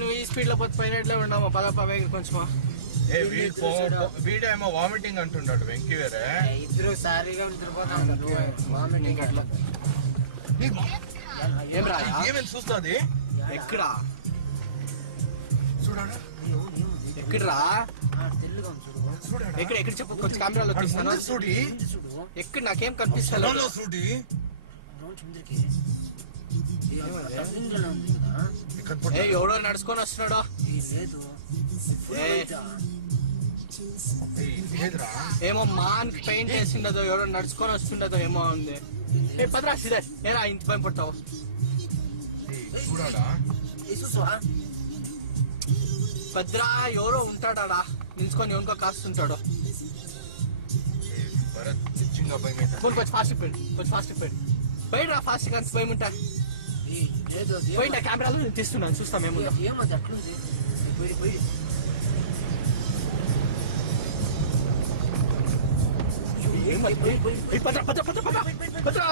నువ్వు ఈ స్పీడ్ లో పోయినట్లే ఉన్నావు. పద కొంచెం. వీడేమో వామిటింగ్ అంటుంటాడు. వెంకీ వేరే ఇద్దరు సారీగా నిద్రపోతాడు. వామిటింగ్ అట్లా ఏం రా ఏమేమి చూస్తుంది. ఎక్కడా చూడాడా ఎక్కడరా తెల్లుగా ఎక్కడ ఎక్కడ చెప్పు. కొంచెం కెమెరాలో తీస్తాను. చూడి ఎక్కడ నాకేం కనిపిస్తలేదు. చూడి ఎవడో నడుచుకొని వస్తున్నాడు. ఏమో మాన్ పెయింట్ వేసిండదో ఎవడో నడుచుకొని వస్తుండదో ఏమో ఉంది. పదరా సిదే ఏరా ఇంత భయం పడతావు. భద్రా ఎవరో ఉంటాడా నిల్చుకొని ఎవరికో కాస్తుంటాడు. కొంచెం ఫాస్ట్ పోయి బయట ఫాస్ట్ కానీ భయం ఉంటా బయట కెమెరాలో నేను తీస్తున్నాను. చూస్తాం ఏమో భద్రా